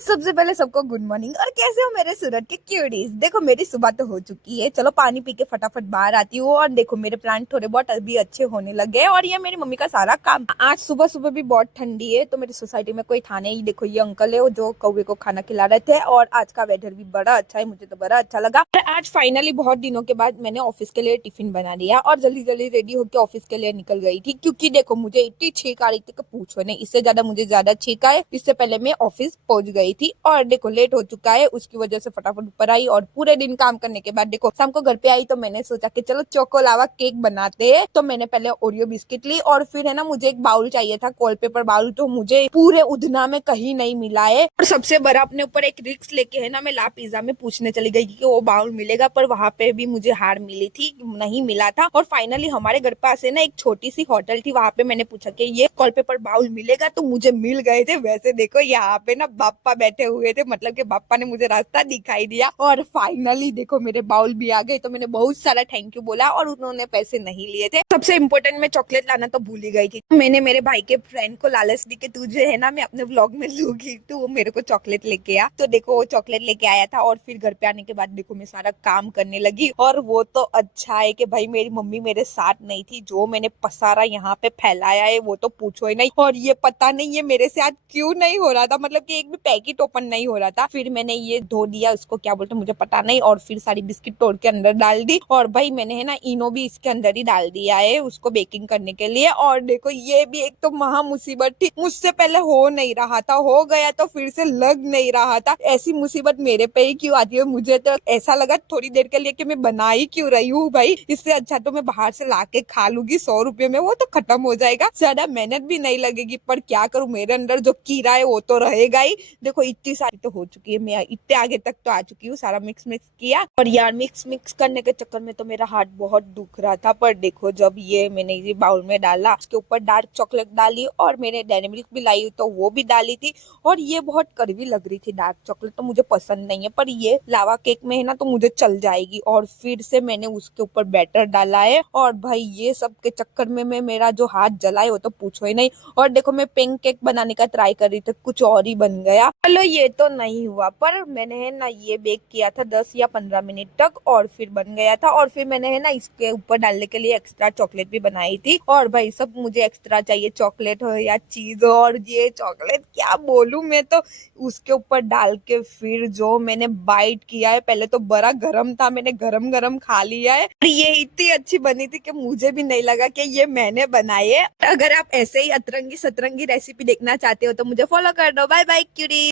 सबसे पहले सबको गुड मॉर्निंग। और कैसे हो मेरे सूरत के क्यूटीज। देखो मेरी सुबह तो हो चुकी है, चलो पानी पी के फटाफट बाहर आती हूँ। और देखो मेरे प्लांट थोड़े बहुत अभी अच्छे होने लगे हैं और ये मेरी मम्मी का सारा काम। आज सुबह सुबह भी बहुत ठंडी है तो मेरी सोसाइटी में कोई था नहीं। देखो ये अंकल है जो कौवे को खाना खिला रहे थे। और आज का वेदर भी बड़ा अच्छा है, मुझे तो बड़ा अच्छा लगा। आज फाइनली बहुत दिनों के बाद मैंने ऑफिस के लिए टिफिन बना लिया और जल्दी जल्दी रेडी होकर ऑफिस के लिए निकल गई थी। क्योंकि देखो मुझे इतनी छींक आ रही थी कि पूछो नहीं, इससे ज्यादा मुझे ज्यादा छींक आए। इससे पहले मैं ऑफिस पहुंच गई थी और देखो लेट हो चुका है, उसकी वजह से फटाफट ऊपर आई। और पूरे दिन काम करने के बाद देखो शाम को घर पे आई तो मैंने सोचा कि चलो चोको लावा केक बनाते हैं। तो मैंने पहले ओरियो बिस्किट ली और फिर है ना मुझे एक बाउल चाहिए था, कॉल पेपर बाउल, तो मुझे पूरे उधना में कहीं नहीं मिला है। और सबसे बड़ा अपने ऊपर एक रिस्क लेके है ना मैं ला पिज्जा में पूछने चली गई कि वो बाउल मिलेगा, पर वहां पे भी मुझे हार मिली थी, नहीं मिला था। और फाइनली हमारे घर पास है ना एक छोटी सी होटल थी, वहां पे मैंने पूछा कि ये कॉल पेपर बाउल मिलेगा, तो मुझे मिल गए थे। वैसे देखो यहाँ पे ना बाप्पा बैठे हुए थे, मतलब कि बाप्पा ने मुझे रास्ता दिखाई दिया। और फाइनली देखो मेरे बाउल भी आ गए, तो मैंने बहुत सारा थैंक यू बोला और उन्होंने पैसे नहीं लिए थे। सबसे इम्पोर्टेंट मैं चॉकलेट लाना तो भूल ही गई थी। मैंने मेरे भाई के फ्रेंड को लालच दी कि तुझे है ना मैं अपने व्लॉग में लूंगी, तो वो मेरे को चॉकलेट लेके आ। तो देखो वो चॉकलेट लेके आया था। और फिर घर पे आने के बाद देखो मैं सारा काम करने लगी। और वो तो अच्छा है कि भाई मेरी मम्मी मेरे साथ नहीं थी, जो मैंने पसारा यहाँ पे फैलाया है वो तो पूछो ही नहीं। और ये पता नहीं ये मेरे से आज क्यों नहीं हो रहा था, मतलब कि एक भी पैकेट ओपन नहीं हो रहा था। फिर मैंने ये धो दिया, उसको क्या बोलते मुझे पता नहीं। और फिर सारी बिस्किट तोड़ के अंदर डाल दी। और भाई मैंने है ना इनो भी इसके अंदर ही डाल दिया है उसको बेकिंग करने के लिए। और देखो ये भी एक तो महा मुसीबत थी, मुझसे पहले हो नहीं रहा था, हो गया तो फिर से लग नहीं रहा था। ऐसी मुसीबत मेरे पे ही क्यों आती है। मुझे तो ऐसा लगा थोड़ी देर के लिए कि मैं बना ही क्यों रही हूँ भाई, इससे अच्छा तो मैं बाहर से लाके खा लूंगी 100 रुपए में, वो तो खत्म हो जाएगा, ज्यादा मेहनत भी नहीं लगेगी। पर क्या करूं, मेरे अंदर जो कीड़ा है वो तो रहेगा ही। देखो इतनी सारी तो हो चुकी है, मैं इतने आगे तक तो आ चुकी हूँ, सारा मिक्स मिक्स किया। और यार मिक्स मिक्स करने के चक्कर में तो मेरा हाथ बहुत दुख रहा था। पर देखो जब ये मैंने ये बाउल में डाला, उसके ऊपर डार्क चॉकलेट डाली और मैंने डेयरी मिल्क भी लाई तो वो भी डाली थी। और ये बहुत कड़वी लग रही थी, डार्क चॉकलेट तो मुझे पसंद नहीं है, पर ये लावा केक में है ना तो मुझे चल जाएगी। और फिर से मैंने उसके ऊपर बैटर डाला है। और भाई ये सब के चक्कर में मैं मेरा जो हाथ जला है वो तो पूछो ही नहीं। और देखो मैं पिंक केक बनाने का ट्राई कर रही थी, कुछ और ही बन गया। चलो ये तो नहीं हुआ, पर मैंने है ना ये बेक किया था 10 या 15 मिनट तक और फिर बन गया था। और फिर मैंने है ना इसके ऊपर डालने के लिए एक्स्ट्रा चॉकलेट भी बनाई थी। और भाई सब मुझे एक्स्ट्रा चाहिए, चॉकलेट हो या चीज हो। और ये चॉकलेट क्या बोलूं मैं तो, उसके ऊपर डाल के फिर जो मैंने बाइट किया है, पहले तो बड़ा गरम था, मैंने गरम गरम खा लिया है। ये इतनी अच्छी बनी थी कि मुझे भी नहीं लगा कि ये मैंने बनाई है। अगर आप ऐसे ही अतरंगी सतरंगी रेसिपी देखना चाहते हो तो मुझे फॉलो कर दो। Bye bye cutie.